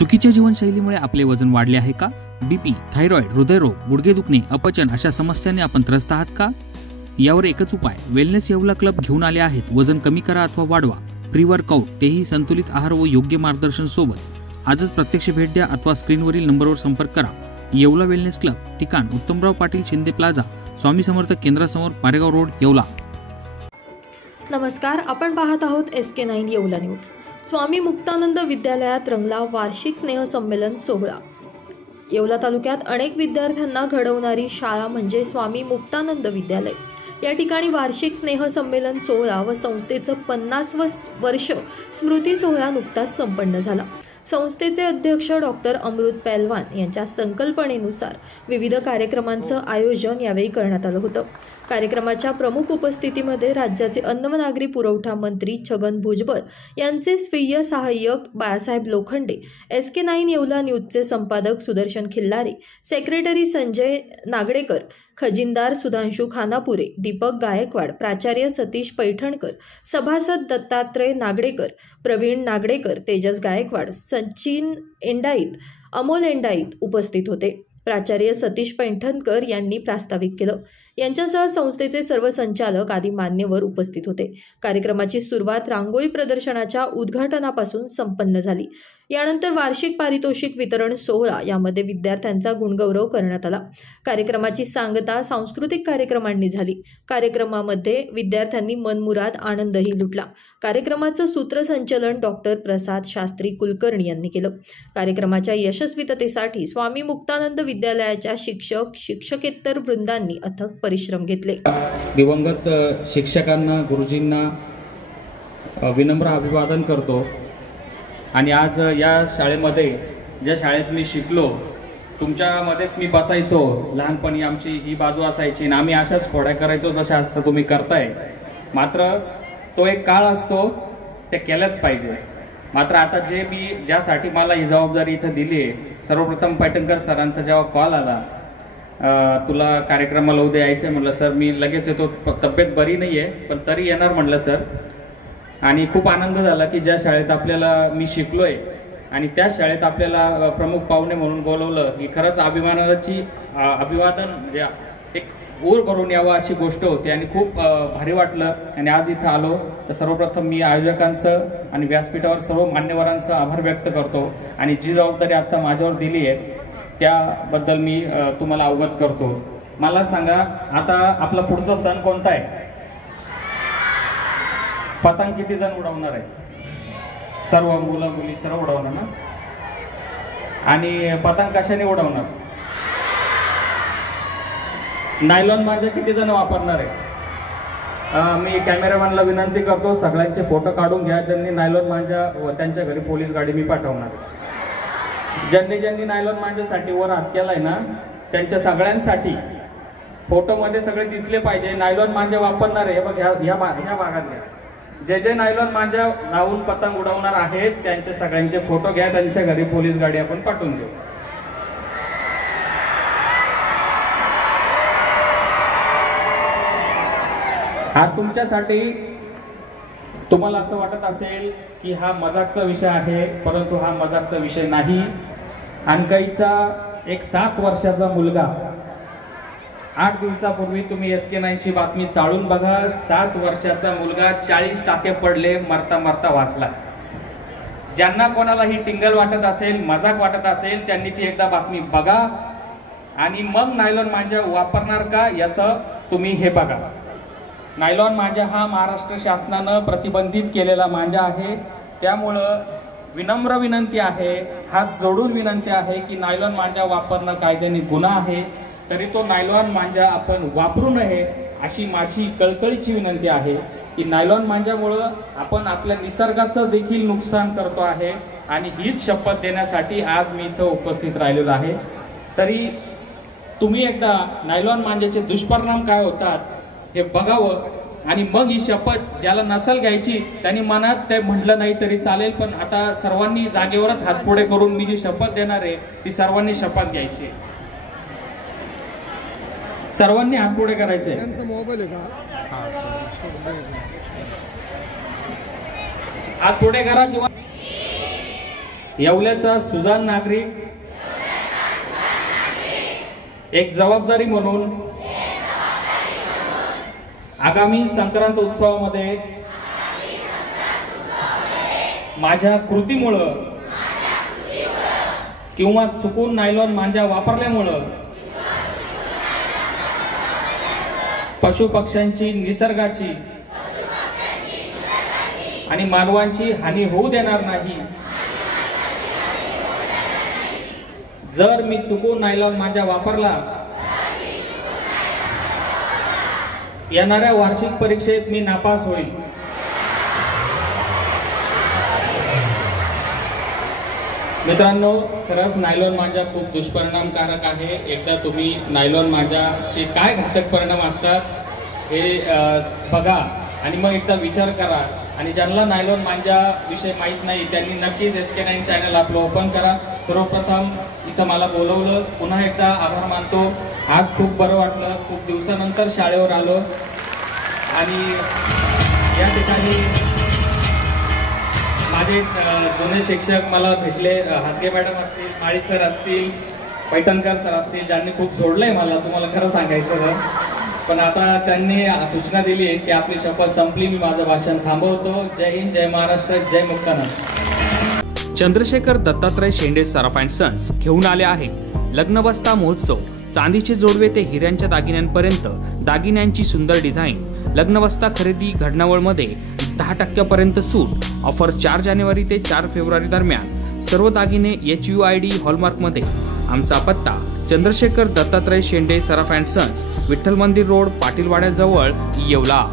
चुकीच्या जीवनशैलीमुळे आपले वजन वाढले आहे का? बीपी, थायरॉइड, हृदयरोग, गुडघे दुखणे, अपचन अशा समस्यांनी आपण त्रस्त आहात का? यावर एकच उपाय, वेलनेस येवला क्लब घेऊन आले आहेत. वजन कमी करा अथवा वाढवा, प्री वर्कआउट, तेही संतुलित आहार व योग्य मार्गदर्शन सोबत. आजच प्रत्यक्ष भेट द्या अथवा स्क्रीनवरील नंबरवर संपर्क करा. येवला वेलनेस क्लब, ठिकाण उत्तमराव पाटील शिंदे प्लाझा, स्वामी समर्थ केंद्रासमोर, पारेगाव रोड, येवला. नमस्कार, आपण पाहत आहोत SK9 येवला न्यूज. स्वामी मुक्तानंद विद्यालयात रंगला वार्षिक स्नेहसंमेलन सोहळा. येवला तालुक्यात अनेक विद्यार्थ्यांना घडवणारी शाळा म्हणजे स्वामी मुक्तानंद विद्यालय. या ठिकाणी वार्षिक स्नेहसंमेलन सोहळा व संस्थेचं 50वं वर्ष स्मृती सोहळा नुकताच संपन्न झाला. संस्थेचे अध्यक्ष डॉक्टर अमृत पहलवान यांच्या संकल्पनेनुसार विविध कार्यक्रमांचं आयोजन यावेळी करण्यात आलं होतं. कार्यक्रमाच्या प्रमुख उपस्थितीमध्ये राज्याचे अन्न व नागरी पुरवठा मंत्री छगन भुजबळ यांचे स्वीय सहाय्यक बाळासाहेब लोखंडे, SK9 येवला न्यूजचे संपादक सुदर्शन खिल्लारे, सेक्रेटरी संजय नागडेकर, खजिनदार सुधांशु खानापुरे, दीपक गायकवाड, प्राचार्य सतीश पैठणकर, सभासद दत्तात्रय नागडेकर, प्रवीण नागडेकर, तेजस गायकवाड, सचिन एंडाईत, अमोल एंडाईत उपस्थित होते. प्राचार्य सतीश पैठणकर यांनी प्रास्ताविक केलं. यांच्यासह संस्थेचे सर्व संचालक आदी मान्यवर उपस्थित होते. कार्यक्रमाची सुरुवात रांगोळी प्रदर्शनाच्या उद्घाटनापासून संपन्न झाली. यानंतर वार्षिक पारितोषिक वितरण सोहळा, यामध्ये विद्यार्थ्यांचा गुणगौरव करण्यात आला. कार्यक्रमाची सांगता सांस्कृतिक कार्यक्रमांनी झाली. कार्यक्रमामध्ये विद्यार्थ्यांनी मनमुराद आनंदही लुटला. कार्यक्रमाचं सूत्रसंचलन डॉक्टर प्रसाद शास्त्री कुलकर्णी यांनी केलं. कार्यक्रमाच्या यशस्वीततेसाठी स्वामी मुक्तानंद विद्यालयाच्या शिक्षक शिक्षकेतर वृंदांनी अथक परिश्रम घेतले. दिवंगत शिक्षकांना, गुरुजींना विनम्र अभिवादन करतो. आणि आज या शाळेमध्ये, ज्या शाळेत मी शिकलो, तुमच्यामध्येच मी बसायचो. लहानपणी आमची ही बाजू असायची आणि आम्ही अशाच खोड्या करायचो जशा असतं तुम्ही करताय. मात्र तो एक काळ असतो, ते केलंच पाहिजे. मात्र आता ज्यासाठी मला ही जबाबदारी इथं दिली आहे, सर्वप्रथम पैठणकर सरांचा जेव्हा कॉल आला, तुला कार्यक्रमाला उद्या यायचं आहे, म्हटलं सर मी लगेच येतो, तब्येत बरी नाही आहे पण तरी येणार म्हटलं सर. आणि खूप आनंद झाला की ज्या शाळेत आपल्याला मी शिकलोय आणि त्या शाळेत आपल्याला प्रमुख पाहुणे म्हणून बोलवलं, ही खरंच अभिवादन म्हणजे एक ओर करून यावं अशी गोष्ट होती आणि खूप भारी वाटलं. आणि आज इथं आलो तर सर्वप्रथम मी आयोजकांचं आणि व्यासपीठावर सर्व मान्यवरांचं आभार व्यक्त करतो. आणि जी जबाबदारी आता माझ्यावर दिली आहे त्याबद्दल मी तुम्हाला अवगत करतो. मला सांगा, आता आपला पुढचा सण कोणता आहे? पतंग किती जण उडवणार आहे? सर्व मुलं मुली सर्व उडवणार ना? आणि पतंग कशाने उडवणार? नायलॉन मांजा किती जण वापरणार आहे? मी कॅमेरामॅनला विनंती करतो, सगळ्यांचे फोटो काढून घ्या. ज्यांनी नायलॉन मांजा त्यांच्या घरी पोलीस गाडी मी पाठवणार. ज्यांनी नायलॉन मांजासाठी वर हात केलाय ना, त्यांच्या सगळ्यांसाठी फोटोमध्ये सगळे दिसले पाहिजे. नायलॉन मांजा वापरणार आहे बघ, ह्या भागात घ्या. जे नायलॉन मांजा लावून पतंग उडवणार आहेत त्यांचे सगळ्यांचे फोटो घ्या. त्यांच्या घरी पोलीस गाडी आपण पाठवून देऊ. हा तुमच्यासाठी, तुम्हाला असं वाटत असेल की हा मजाकचा विषय आहे, परंतु हा मजाकचा विषय नाही. अनकाईचा एक 7 वर्षाचा मुलगा, 8 दिवसापूर्वी तुम्ही SK9 ची बातमी चाळून बघा. 7 वर्षाचा मुलगा 40 टाके पडले, मरता मरता वाचला. ज्यांना कोणाला ही टिंगल वाटत असेल, मजाक वाटत असेल, त्यांनी ती एकदा बातमी बघा आणि मग नायलॉन मांजा वापरणार का याचं तुम्ही हे बघा. नायलॉन मांजा हा महाराष्ट्र शासनानं प्रतिबंधित केलेला मांजा आहे. त्यामुळं विनम्र विनंती आहे, हात जोडून विनंती आहे की नायलॉन मांजा वापरणं कायद्याने गुन्हा आहे. तरी तो नायलॉन मांजा आपण वापरू नये अशी माझी कळकळीची विनंती आहे की नायलॉन मांजामुळं आपण आपल्या निसर्गाचं देखील नुकसान करतो आहे. आणि हीच शपथ देण्यासाठी आज मी इथं उपस्थित राहिलेलो आहे. तरी तुम्ही एकदा नायलॉन मांजाचे दुष्परिणाम काय होतात हे बघावं आणि मग ही शपथ, ज्याला नसल घ्यायची त्यांनी मनात ते म्हटलं नाही तरी चालेल, पण आता सर्वांनी जागेवरच हात पुढे करून मी जी शपथ देणार आहे ती सर्वांनी शपथ घ्यायची. सर्वांनी हात पुढे करायचे. हात पुढे करा किंवा येवल्याचा सुजाण नागरिक एक जबाबदारी म्हणून आगामी संक्रांत उत्सवामध्ये माझ्या कृतीमुळे किंवा चुकून नायलॉन मांजा वापरल्यामुळे पशु पक्ष्यांची, निसर्गाची आणि मानवांची हानी होऊ देणार नाही। जर मी चुकून नायलॉन मांजा वापरला, येणाऱ्या वार्षिक परीक्षेत मी नापास होईल। मित्रांनो, खरंच नायलॉन मांजा खूप दुष्परिणामकारक आहे। एकदा तुम्ही नायलॉन मांजाचे काय घातक परिणाम असतात हे बघा आणि मग एकदा विचार करा। आणि ज्यांना नायलॉन मांजा विषय माहीत नाही त्यांनी नक्कीच SK9 चॅनल आपलं ओपन करा। सर्वप्रथम इथं मला बोलवलं, पुन्हा एकदा आभार मानतो। आज खूप बरं वाटलं, खूप दिवसानंतर शाळेवर आलो आणि या ठिकाणी माझे जुने शिक्षक मला भेटले, हातगे मॅडम असतील, माळी सर असतील, पैठणकर सर असतील, ज्यांनी खूप जोडलंय मला, तुम्हाला खरं सांगायचं। पण आता त्यांनी सूचना दिली आहे की आपली शपथ संपली, मी माझं भाषण थांबवतो। जय हिंद, जय महाराष्ट्र, जय मुक्तानंद। चंद्रशेखर दत्तात्रय शेंडे सराफ अँड सन्स घेऊन आले आहे लग्नबस्ता महोत्सव। चांदीचे जोडवे ते हिऱ्यांच्या दागिन्यांपर्यंत दागिन्यांची सुंदर डिझाईन। लग्नबस्ता खरेदी घडणावळमध्ये 10% सूट। ऑफर 4 जानेवारी ते 4 फेब्रुवारी दरम्यान। सर्व दागिने HUID हॉलमार्कमध्ये। आमचा पत्ता चंद्रशेखर दत्तात्रय शेंडे सराफ अँड सन्स, विठ्ठल मंदिर रोड, पाटीलवाड्याजवळ, येवला।